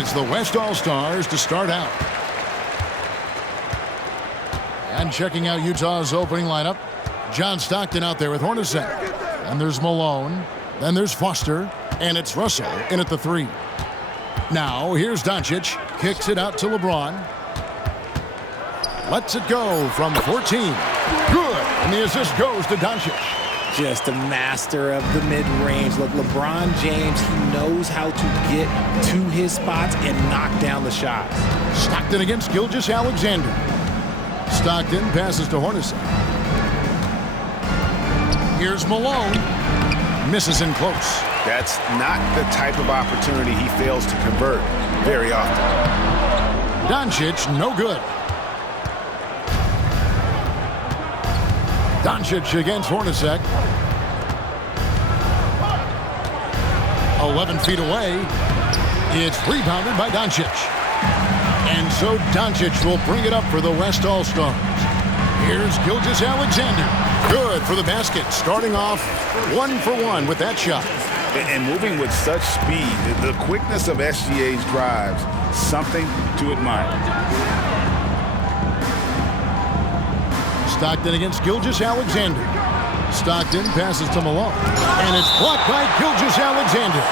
it's the West All-Stars to start out. And checking out Utah's opening lineup, John Stockton out there with Hornacek. And there's Malone. Then there's Foster. And it's Russell in at the 3. Now, here's Doncic. Kicks it out to LeBron. Lets it go from 14. Good. And the assist goes to Doncic. Just a master of the mid-range. Look, LeBron James, he knows how to get to his spots and knock down the shots. Stockton against Gilgeous-Alexander. Stockton passes to Hornacek. Here's Malone. Misses in close. That's not the type of opportunity he fails to convert very often. Doncic, no good. Doncic against Hornacek. 11 feet away. It's rebounded by Doncic. And so Doncic will bring it up for the West All-Stars. Here's Gilgeous-Alexander. Good for the basket. Starting off 1 for 1 with that shot. And moving with such speed, the quickness of SGA's drives, something to admire. Stockton against Gilgeous-Alexander. Stockton passes to Malone. And it's blocked by Gilgeous-Alexander.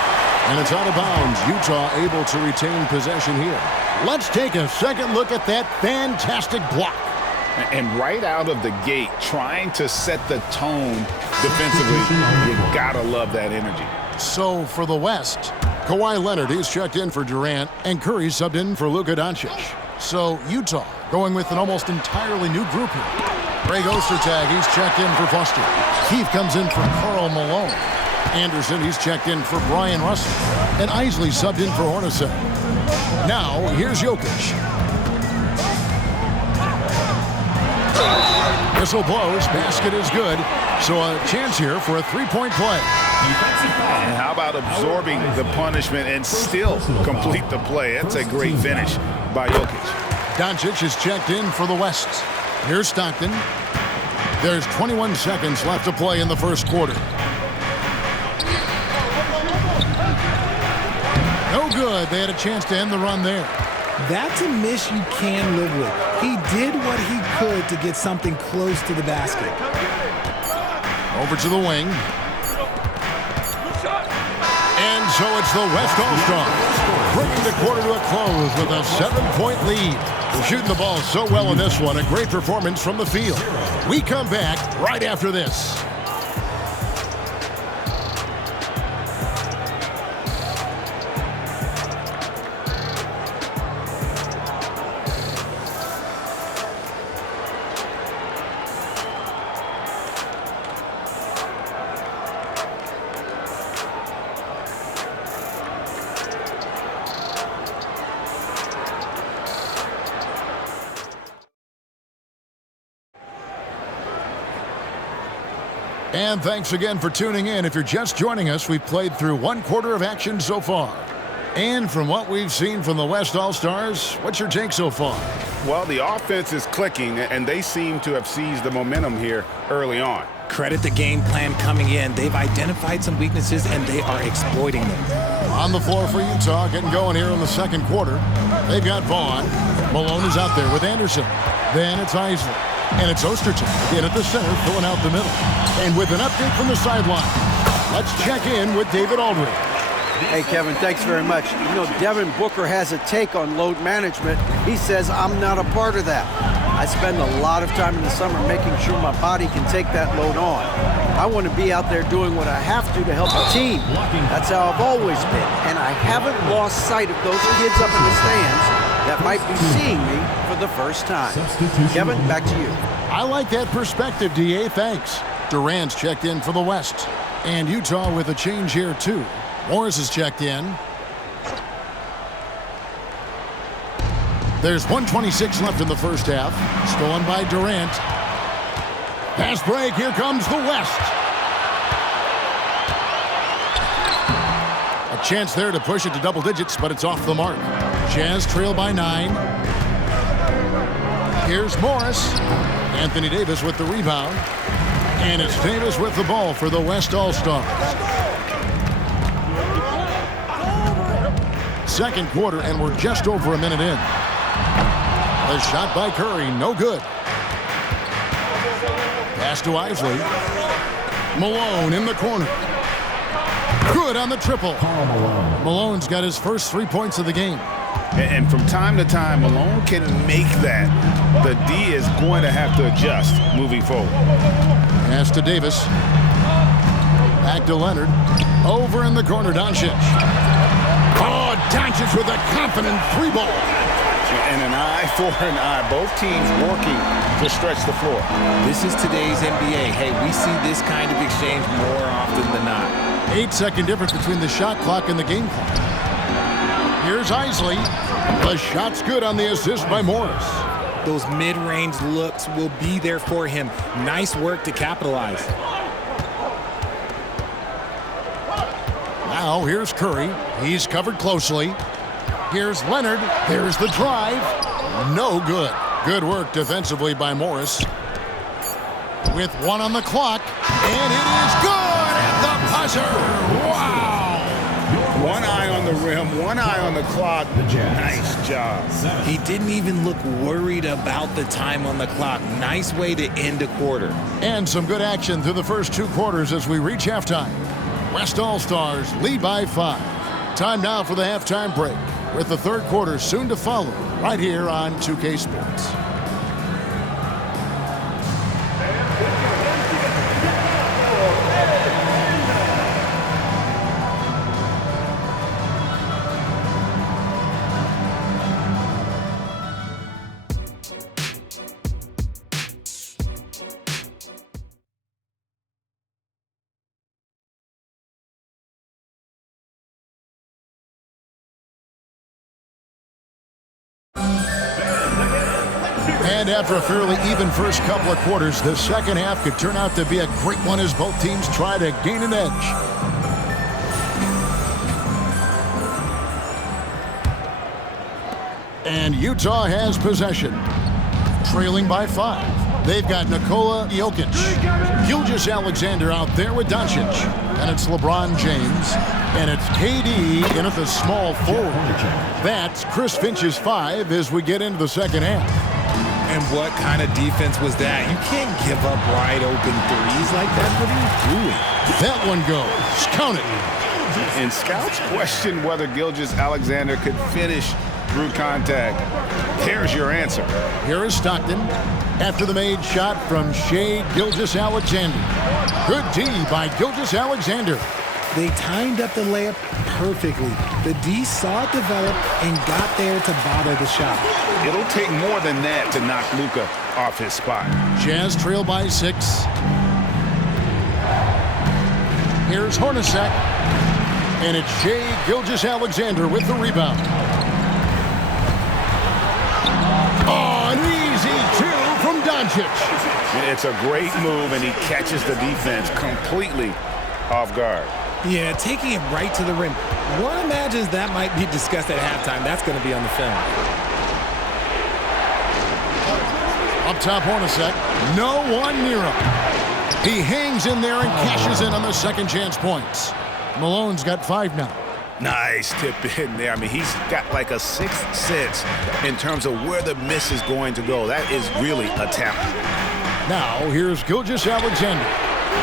And it's out of bounds. Utah able to retain possession here. Let's take a second look at that fantastic block. And right out of the gate, trying to set the tone defensively, you gotta love that energy. So for the West, Kawhi Leonard is checked in for Durant, and Curry subbed in for Luka Doncic. So Utah going with an almost entirely new group here. Greg Ostertag, he's checked in for Foster. Keith comes in for Karl Malone. Anderson, he's checked in for Brian Russell. And Isley subbed in for Hornacek. Now, here's Jokic. Whistle blows, basket is good. So a chance here for a three-point play. And how about absorbing the punishment and still complete the play? That's a great finish by Jokic. Doncic is checked in for the West. Here's Stockton. There's 21 seconds left to play in the first quarter. No good. They had a chance to end the run there. That's a miss you can live with. He did what he could to get something close to the basket. Over to the wing. And so it's the West All-Stars, bringing the quarter to a close with a 7-point lead. They're shooting the ball so well in this one. A great performance from the field. We come back right after this. And thanks again for tuning in. If you're just joining us, we've played through one quarter of action so far. And from what we've seen from the West All-Stars, what's your take so far? Well, the offense is clicking, and they seem to have seized the momentum here early on. Credit the game plan coming in. They've identified some weaknesses, and they are exploiting them. On the floor for Utah, getting going here in the second quarter. They've got Vaughn. Malone is out there with Anderson. Then it's Isley. And it's Ostertag in at the center, filling out the middle. And with an update from the sideline, let's check in with David Aldridge. Hey, Kevin, thanks very much. You know, Devin Booker has a take on load management. He says, I'm not a part of that. I spend a lot of time in the summer making sure my body can take that load on. I want to be out there doing what I have to help the team. That's how I've always been. And I haven't lost sight of those kids up in the stands that might be seeing me for the first time. Kevin, back to you. I like that perspective, D.A. Thanks. Durant's checked in for the West. And Utah with a change here, too. Morris is checked in. There's 1:26 left in the first half. Stolen by Durant. Pass break. Here comes the West. A chance there to push it to double digits, but it's off the mark. Jazz trail by 9. Here's Morris. Anthony Davis with the rebound. And it's Davis with the ball for the West All-Stars. second quarter, and we're just over a minute in. The shot by Curry, no good. Pass to Isley. Malone in the corner. Good on the triple. Malone's got his first 3 points of the game. And from time to time, Malone can make that. The D is going to have to adjust moving forward. Pass to Davis. Back to Leonard. Over in the corner, Doncic. Oh, Doncic with a confident 3-ball. And an eye for an eye. Both teams working to stretch the floor. This is today's NBA. Hey, we see this kind of exchange more often than not. 8-second difference between the shot clock and the game clock. Here's Isley. The shot's good on the assist by Morris. Those mid-range looks will be there for him. Nice work to capitalize. Now here's Curry. He's covered closely. Here's Leonard. There's the drive. No good. Good work defensively by Morris. With 1 on the clock. And it is good at the buzzer. Wow. One eye on the rim, one eye on the clock. Nice job. He didn't even look worried about the time on the clock. Nice way to end a quarter. And some good action through the first 2 quarters as we reach halftime. West All-Stars lead by 5. Time now for the halftime break, with the third quarter soon to follow, right here on 2K Sports. And after a fairly even first couple of quarters, the second half could turn out to be a great one as both teams try to gain an edge. And Utah has possession. Trailing by 5. They've got Nikola Jokic. Gilgeous-Alexander out there with Doncic. And it's LeBron James. And it's KD in at the small forward. That's Chris Finch's 5 as we get into the second half. And what kind of defense was that? You can't give up wide open threes like that. What are you doing? That one goes. Count it. And scouts question whether Gilgeous-Alexander could finish through contact. Here's your answer. Here is Stockton after the made shot from Shai Gilgeous-Alexander. Good D by Gilgeous-Alexander. They timed up the layup perfectly. The D saw it develop and got there to bother the shot. It'll take more than that to knock Luka off his spot. Jazz trail by 6. Here's Hornacek. And it's Shai Gilgeous-Alexander with the rebound. Oh, an easy 2 from Doncic. It's a great move, and he catches the defense completely off guard. Yeah, taking it right to the rim. One imagines that might be discussed at halftime. That's going to be on the film. Up top, Hornacek. No one near him. He hangs in there and cashes in on the second chance points. Malone's got 5 now. Nice tip in there. I mean, he's got like a sixth sense in terms of where the miss is going to go. That is really a talent. Now, here's Gilgeous-Alexander.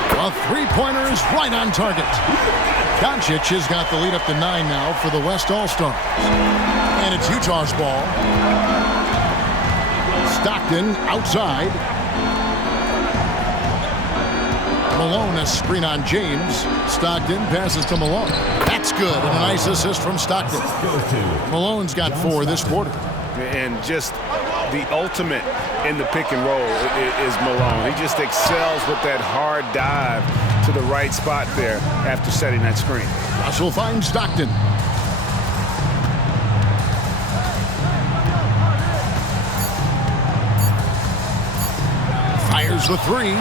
A 3-pointer is right on target. Doncic has got the lead up to 9 now for the West All-Stars. And it's Utah's ball. Stockton outside. Malone, a screen on James. Stockton passes to Malone. That's good, and a nice assist from Stockton. Malone's got 4 this quarter. And just the ultimate in the pick and roll is Malone. He just excels with that hard dive to the right spot there after setting that screen. Russell finds Stockton. Fires the 3.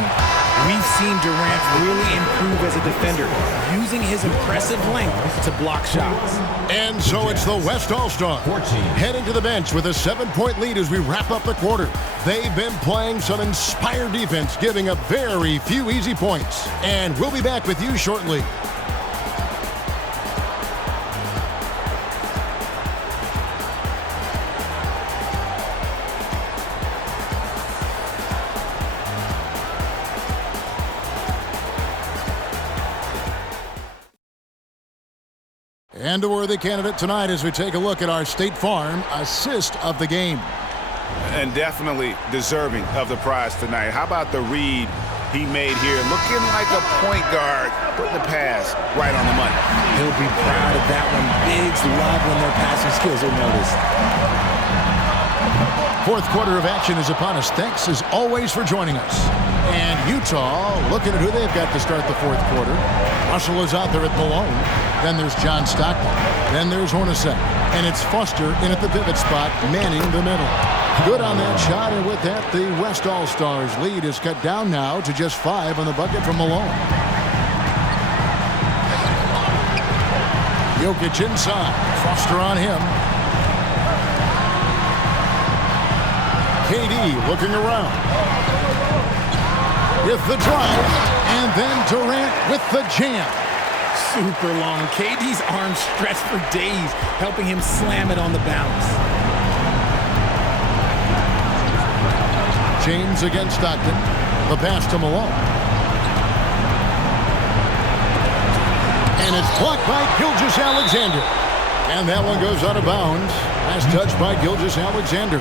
We've seen Durant really improve as a defender, using his impressive length to block shots. And so it's the West All-Stars heading to the bench with a 7-point lead as we wrap up the quarter. They've been playing some inspired defense, giving up very few easy points. And we'll be back with you shortly. And a worthy candidate tonight as we take a look at our State Farm assist of the game. And definitely deserving of the prize tonight. How about the read he made here? Looking like a point guard, putting the pass right on the money. He'll be proud of that one. Bigs love when their passing skills are noticed. Fourth quarter of action is upon us. Thanks as always for joining us. And Utah looking at who they've got to start the fourth quarter. Russell is out there at Malone. Then there's John Stockton. Then there's Hornacek. And it's Foster in at the pivot spot, manning the middle. Good on that shot, and with that, the West All-Stars lead is cut down now to just 5 on the bucket from Malone. Jokic inside. Foster on him. KD looking around. With the drive, and then Durant with the jam. Super long. KD's arms stretched for days, helping him slam it on the bounce. James against Stockton. The pass to Malone. And it's blocked by Gilgeous-Alexander. And that one goes out of bounds. Last touch by Gilgeous-Alexander.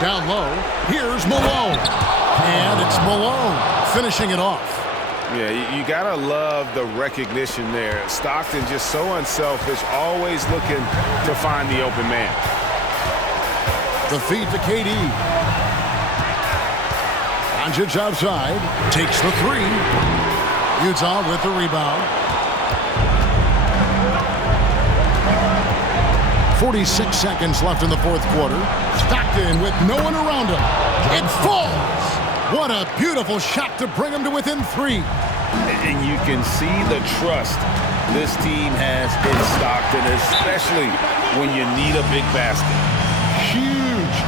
Down low, here's Malone. And it's Malone finishing it off. Yeah, you gotta love the recognition there. Stockton just so unselfish, always looking to find the open man. The feed to KD. Doncic outside, takes the three. Utah with the rebound. 46 seconds left in the fourth quarter. Stockton with no one around him. It falls. What a beautiful shot to bring him to within 3. And you can see the trust this team has in Stockton, especially when you need a big basket. Huge.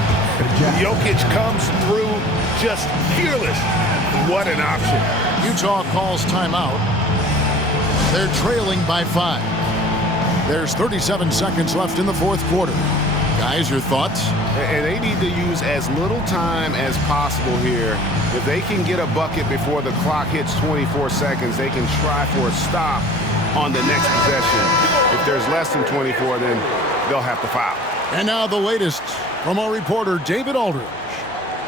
Jokic comes through just fearless. What an option. Utah calls timeout. They're trailing by 5. There's 37 seconds left in the fourth quarter. Guys, your thoughts? And they need to use as little time as possible here. If they can get a bucket before the clock hits 24 seconds, they can try for a stop on the next possession. If there's less than 24, then they'll have to foul. And now the latest from our reporter, David Aldridge.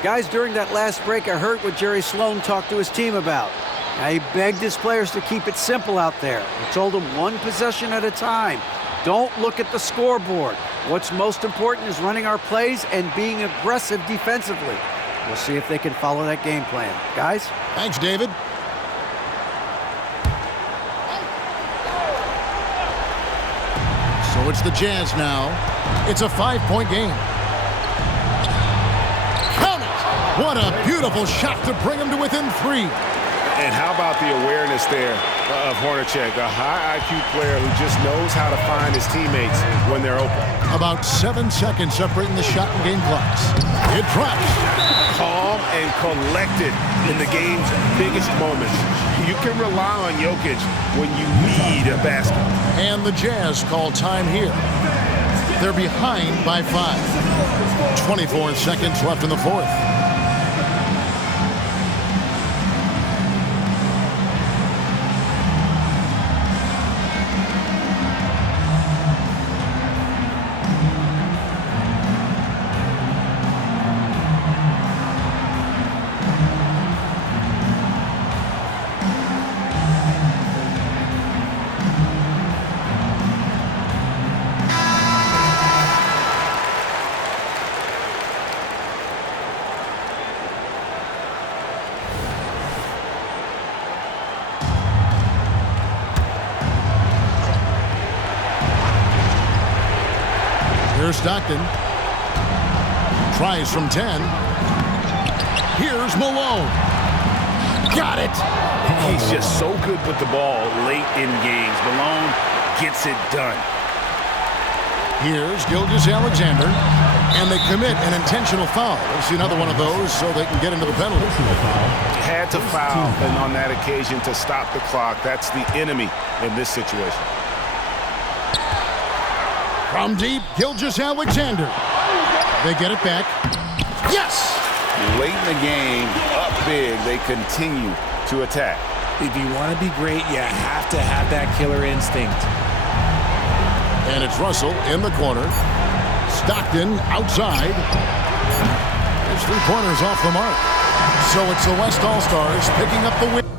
Guys, during that last break, I heard what Jerry Sloan talked to his team about. Now, he begged his players to keep it simple out there. He told them one possession at a time. Don't look at the scoreboard. What's most important is running our plays and being aggressive defensively. We'll see if they can follow that game plan. Guys? Thanks, David. So it's the Jazz now. It's a 5-point game. Count it! What a beautiful shot to bring him to within 3. And how about the awareness there of Hornacek, a high IQ player who just knows how to find his teammates when they're open. About 7 seconds separating the shot and game clocks. It drops. Calm and collected in the game's biggest moments. You can rely on Jokic when you need a basket. And the Jazz call time here. They're behind by 5. 24 seconds left in the fourth. Here's Stockton. Tries from 10. Here's Malone. Got it. He's just so good with the ball late in games. Malone gets it done. Here's Gilgeous-Alexander. And they commit an intentional foul. We'll see another one of those so they can get into the penalty. Had to foul, and on that occasion to stop the clock. That's the enemy in this situation. From deep, Gilgeous-Alexander. They get it back. Yes! Late in the game, up big, they continue to attack. If you want to be great, you have to have that killer instinct. And it's Russell in the corner. Stockton outside. His three-pointers off the mark. So it's the West All-Stars picking up the win.